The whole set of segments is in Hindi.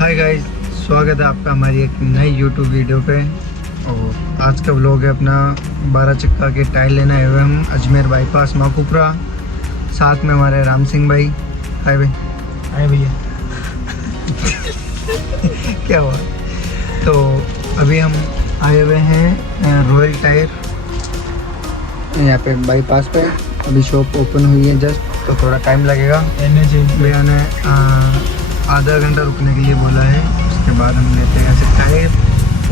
हाय गाइस, स्वागत है आपका हमारी एक नई यूट्यूब वीडियो पे। और आज का व्लॉग है अपना 12 चक्का के टायर लेना है हम अजमेर बाईपास माकुपरा। साथ में हमारे राम सिंह भाई। हाय भाई। हाय भैया। क्या हुआ? तो अभी हम आए हुए हैं रॉयल टायर यहाँ पे बाईपास पे। अभी शॉप ओपन हुई है जस्ट, तो थोड़ा टाइम लगेगा। भैया ने आधा घंटा रुकने के लिए बोला है। उसके बाद हम लेते हैं यहाँ से टायर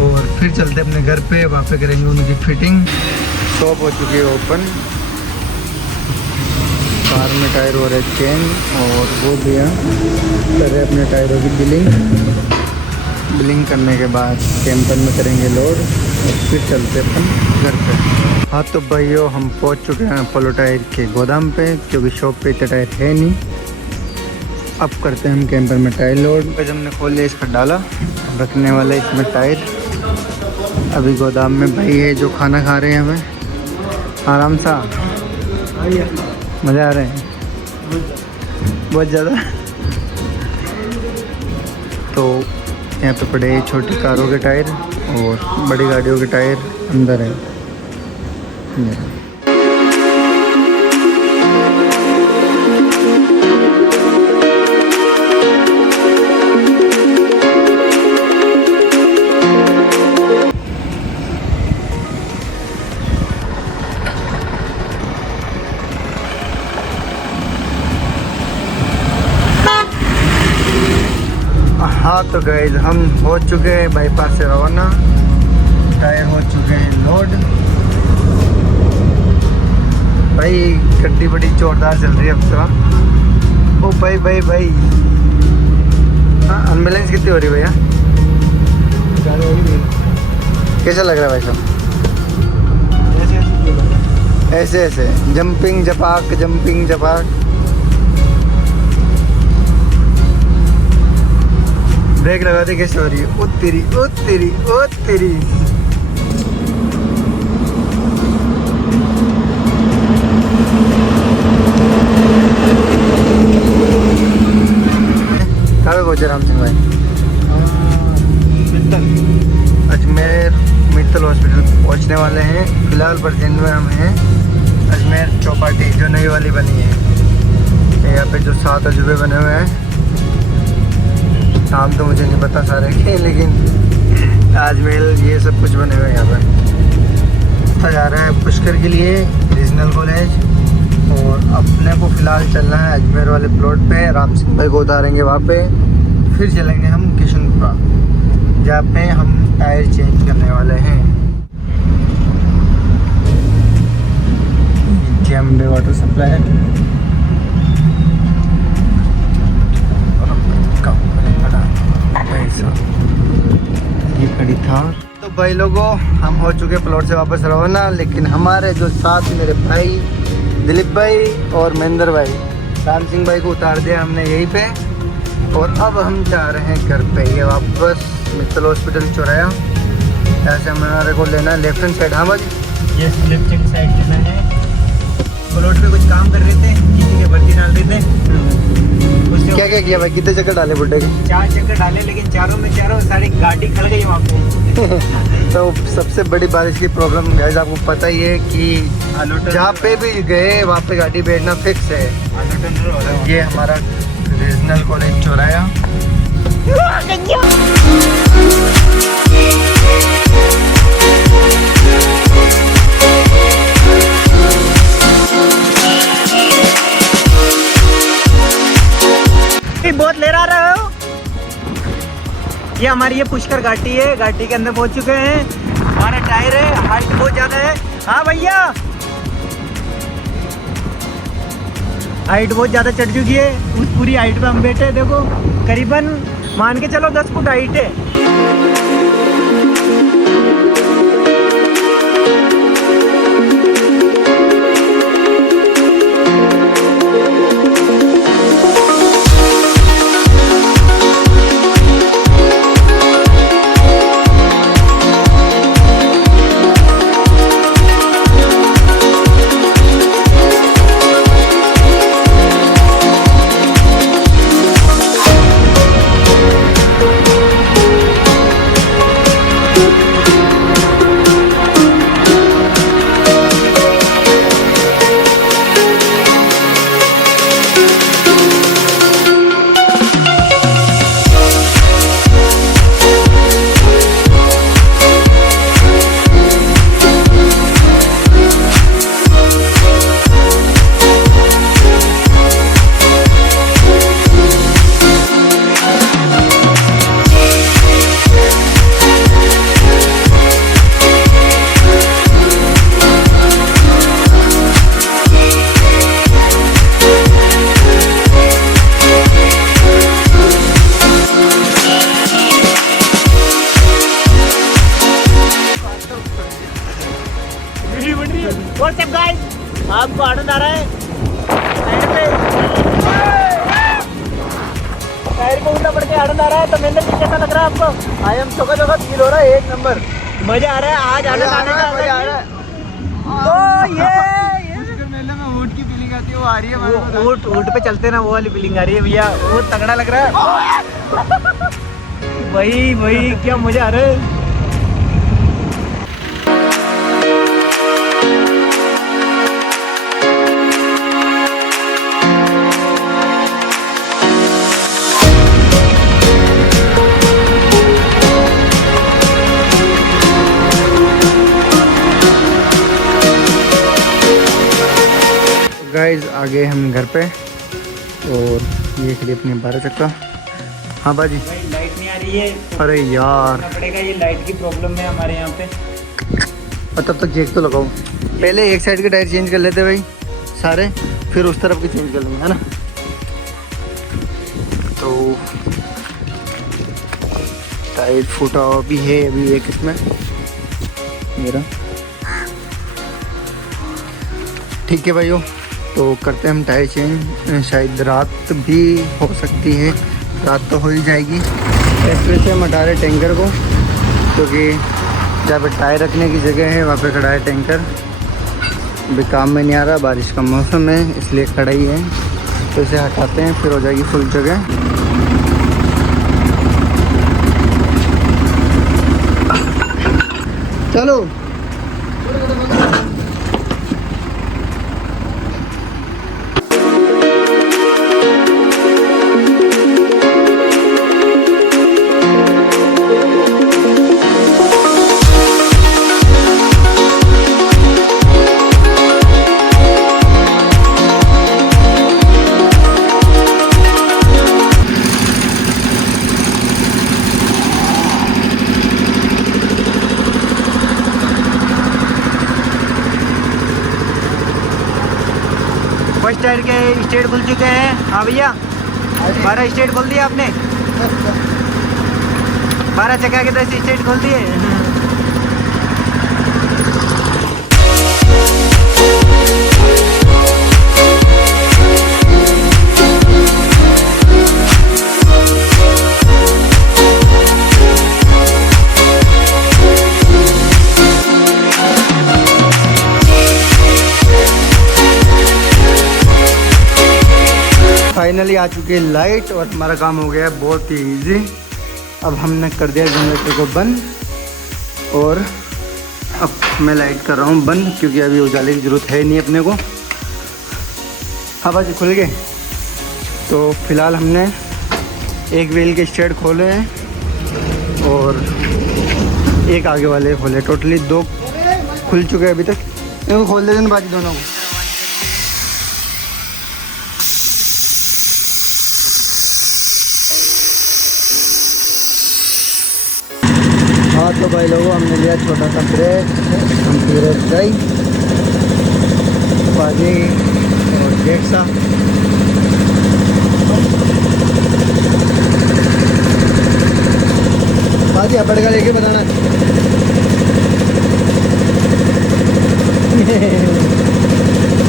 और फिर चलते अपने घर पे। वहाँ पे करेंगे उनकी फिटिंग। शॉप हो चुकी है ओपन। कार में टायर हो रहे चेंज और वो भैया कर रहे अपने टायरों की बिलिंग करने के बाद कैंपर में करेंगे लोड और फिर चलते अपन घर पे। हाँ तो भाइयों, हम पहुँच चुके हैं अपोलो टायर के गोदाम पे, क्योंकि शॉप पे इतना टायर है नहीं। अब करते हैं हम कैंपर में टायर लोड। जब हमने खोल लिया, इसका डाला, अब रखने वाला है इसमें टायर। अभी गोदाम में भाई है जो खाना खा रहे हैं हमें आराम सा। मज़ा आ रहे हैं बहुत ज़्यादा। तो यहाँ पे पड़े हैं छोटी कारों के टायर और बड़ी गाड़ियों के टायर अंदर है। हाँ तो गाइस, हम हो चुके हैं बाईपास से रवाना। टायर हो चुके हैं लोड। भाई गड्डी बड़ी जोरदार चल रही है अब तो। ओ भाई भाई भाई, हाँ एम्बुलेंस कितनी हो रही है भैया? कैसा लग रहा है भाई साहब? ऐसे ऐसे जंपिंग जपाक। ब्रेक लगा दे, कैसे हो रही है? ओ तेरी। कहाँ पहुँचे राम सिंह भाई? अजमेर मित्तल हॉस्पिटल पहुँचने वाले हैं। फिलहाल प्रेजेंट में हम हैं अजमेर चौपाटी, जो नई वाली बनी है। यहाँ पे जो 7 अजूबे बने हुए हैं। नाम तो मुझे नहीं पता सारे के, लेकिन ताजमहल ये सब कुछ बने हुए हैं यहाँ पे। जा रहा है पुष्कर के लिए रीजनल कॉलेज। और अपने को फ़िलहाल चलना है अजमेर वाले प्लॉट पे। राम सिंह भाई को उतारेंगे वहाँ पे, फिर चलेंगे हम किशनपुरा, जहाँ पे हम टायर चेंज करने वाले हैं। जेएमबी वाटर सप्लाई है। ये खड़ी था। तो भाई लोगों, हम हो चुके प्लॉट से वापस रवाना। लेकिन हमारे जो साथ मेरे भाई दिलीप भाई और महेंद्र भाई, राम सिंह भाई को उतार दिया हमने यहीं पे। और अब हम जा रहे हैं घर पे। ये वापस मित्तल हॉस्पिटल चौराया। ऐसे हमारे को लेना है लेफ्ट हैंड साइड। हाँ भाई, यस, लेफ्ट हैंड साइड लेना है। प्लॉट पे कुछ काम कर रहे थे, किसी के भर्ती डाल रहे थे। क्या किया भाई? कितने चक्कर डाले बुड्ढे के? 4 चक्कर डाले, लेकिन चारों सारी गाड़ी खड़ गई वहाँ पे। तो सबसे बड़ी बारिश की प्रॉब्लम गाइस आपको पता ही है कि जहाँ पे भी गए वहाँ पे गाड़ी बैठना फिक्स है। ये हमारा रीजनल कॉलेज चौराया। बहुत ले रहे हो। ये हमारी ये पुष्कर घाटी है। घाटी के अंदर पहुंच चुके हैं। हमारा टायर है, हाइट बहुत ज्यादा है। हाँ भैया, हाइट बहुत ज्यादा चढ़ चुकी है। उस पूरी हाइट पे हम बैठे हैं। देखो, करीबन मान के चलो 10 फुट हाइट है। आपको आनंद आ रहा है टायर पे? टायर को उल्टा पड़ के आनंद आ रहा है तो मेरे को कैसा लग रहा है आपको? आई एम चौका चौका फील हो रहा है, एक नंबर मजा आ रहा है आज आनंद आने का। मजा आ रहा है। तो ये मेले में ऊँट की फीलिंग आती है, वो आ रही है। ऊँट पे चलते ना, वो वाली फीलिंग आ रही है भैया, वो तगड़ा लग रहा है। वही क्या मजा आ रहा है। गाइस आ गए हम घर पे और ये खड़ी अपनी 12 चक्का। हाँ बाजी भाई लाइट नहीं आ रही है तो अरे यार करना पड़ेगा, ये लाइट की प्रॉब्लम है हमारे यहाँ पे। तब तक जैक तो लगाओ, पहले एक साइड के टायर चेंज कर लेते भाई सारे, फिर उस तरफ के चेंज कर लेंगे, है ना। तो टायर फूटा हुआ भी है अभी एक इसमें मेरा। ठीक है भाइयों, तो करते हैं हम टायर चेंज। शायद रात भी हो सकती है, रात तो हो ही जाएगी। ट्रैक्टर से हम हटा रहे टैंकर को, क्योंकि जहाँ पे टायर रखने की जगह है वहाँ पे खड़ा है टैंकर। अभी काम में नहीं आ रहा, बारिश का मौसम है इसलिए खड़ा ही है। तो इसे हटाते हैं, फिर हो जाएगी फुल जगह। चलो फर्स्ट टायर के स्टेट खुल चुके हैं। हाँ भैया 12 स्टेट खोल दिए आपने, 12 चक्का के 10 स्टेट खोल दिए। फाइनली आ चुकी है लाइट और हमारा काम हो गया है बहुत ही इजी। अब हमने कर दिया जनरेटर को बंद और अब मैं लाइट कर रहा हूँ बंद, क्योंकि अभी उजाले की ज़रूरत है नहीं अपने को। हाँ बाजी खुल गए। तो फिलहाल हमने एक व्हील के स्टेट खोले हैं और एक आगे वाले खोले, टोटली 2 खुल चुके हैं अभी तक। इनको खोल देते हैं बाजी दोनों को। हाँ तो भाई लोगों, हमने लिया छोटा सा ब्रेक, हम पी रहे चाय पानी और जेट सा। बाजी अपड़ का लेके बताना।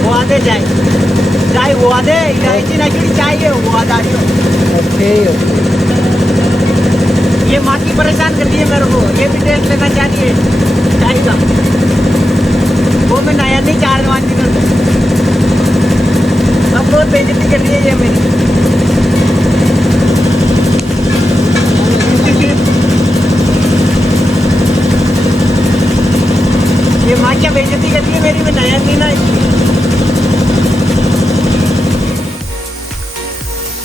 वो आते चाय वो आते इलायची ना की चाहिए वो आधा। ओके ये माँ की परेशान कर दी है मेरे को, ये भी टेस्ट लेना चाहिए चाय का। वो मैं नया नहीं 4-5 दिनों से, अब बहुत बेइज्जती कर रही है ये मेरी। ये माँ क्या बेइज्जती कर रही है मेरी, मैं नया नहीं ना इसलिए।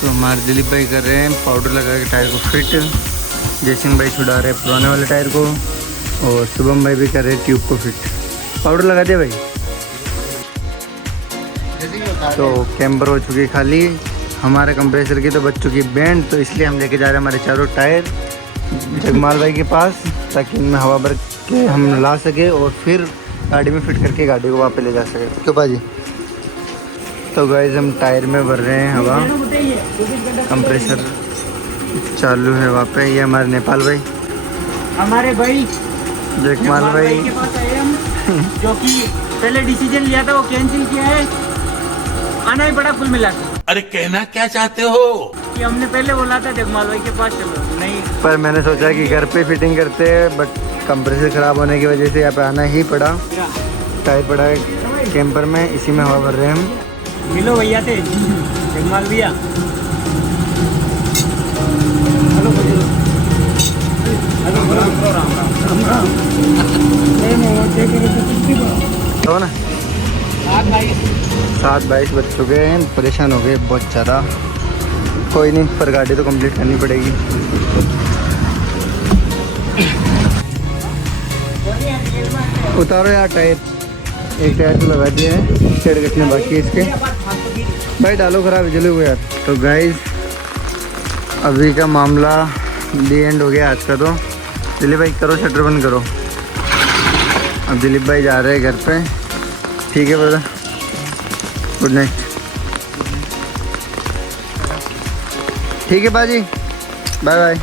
तो हमारे दिलीप भाई कर रहे हैं पाउडर लगा के टायर को फिट, जयसिंह भाई छुड़ा रहे पुराने वाले टायर को और शुभम भाई भी कर रहे ट्यूब को फिट। पाउडर लगा दिया भाई। तो कैम्बर हो चुकी खाली हमारे कंप्रेसर की, तो बच चुकी बैंड। तो इसलिए हम लेके जा रहे हैं हमारे चारों टायर जगमाल भाई के पास, ताकि इनमें हवा भर के हम ला सके और फिर गाड़ी में फिट करके गाड़ी को वहाँ पे ले जा सके। तो भाजी तो गाइस हम टायर में भर रहे हैं हवा, कंप्रेसर चालू है वहाँ पे। ये हमारे नेपाल भाई, हमारे भाई जगमाल भाई के पास आए हम। जो कि पहले डिसीजन लिया था वो कैंसिल किया है, आना ही पड़ा कुल मिला के। अरे कहना क्या चाहते हो? कि हमने पहले बोला था जगमाल भाई के पास चलो, नहीं पर मैंने सोचा कि घर पे फिटिंग करते हैं, बट कंप्रेसर ख़राब होने की वजह से यहाँ पे आना ही पड़ा। टायर पड़ा है कैंपर में, इसी में हवा भर रहे हैं हम। मिलो भैया से, जगमाल भैया। तो ना 7:22 बज चुके हैं, परेशान हो गए बहुत ज़्यादा। कोई नहीं, पर गाड़ी तो कंप्लीट करनी पड़ेगी। उतारो यार टायर, एक टायर तो लगा दिए हैं, शेड कटने बाकी है इसके। भाई डालो खराब जले हुए यार। तो गाइस अभी का मामला दी एंड हो गया आज का। तो दिलीप भाई करो, शटर बंद करो। अब दिलीप भाई जा रहे हैं घर पे। ठीक है ब्रदर, गुड नाइट। ठीक है बाजी, बाय बाय।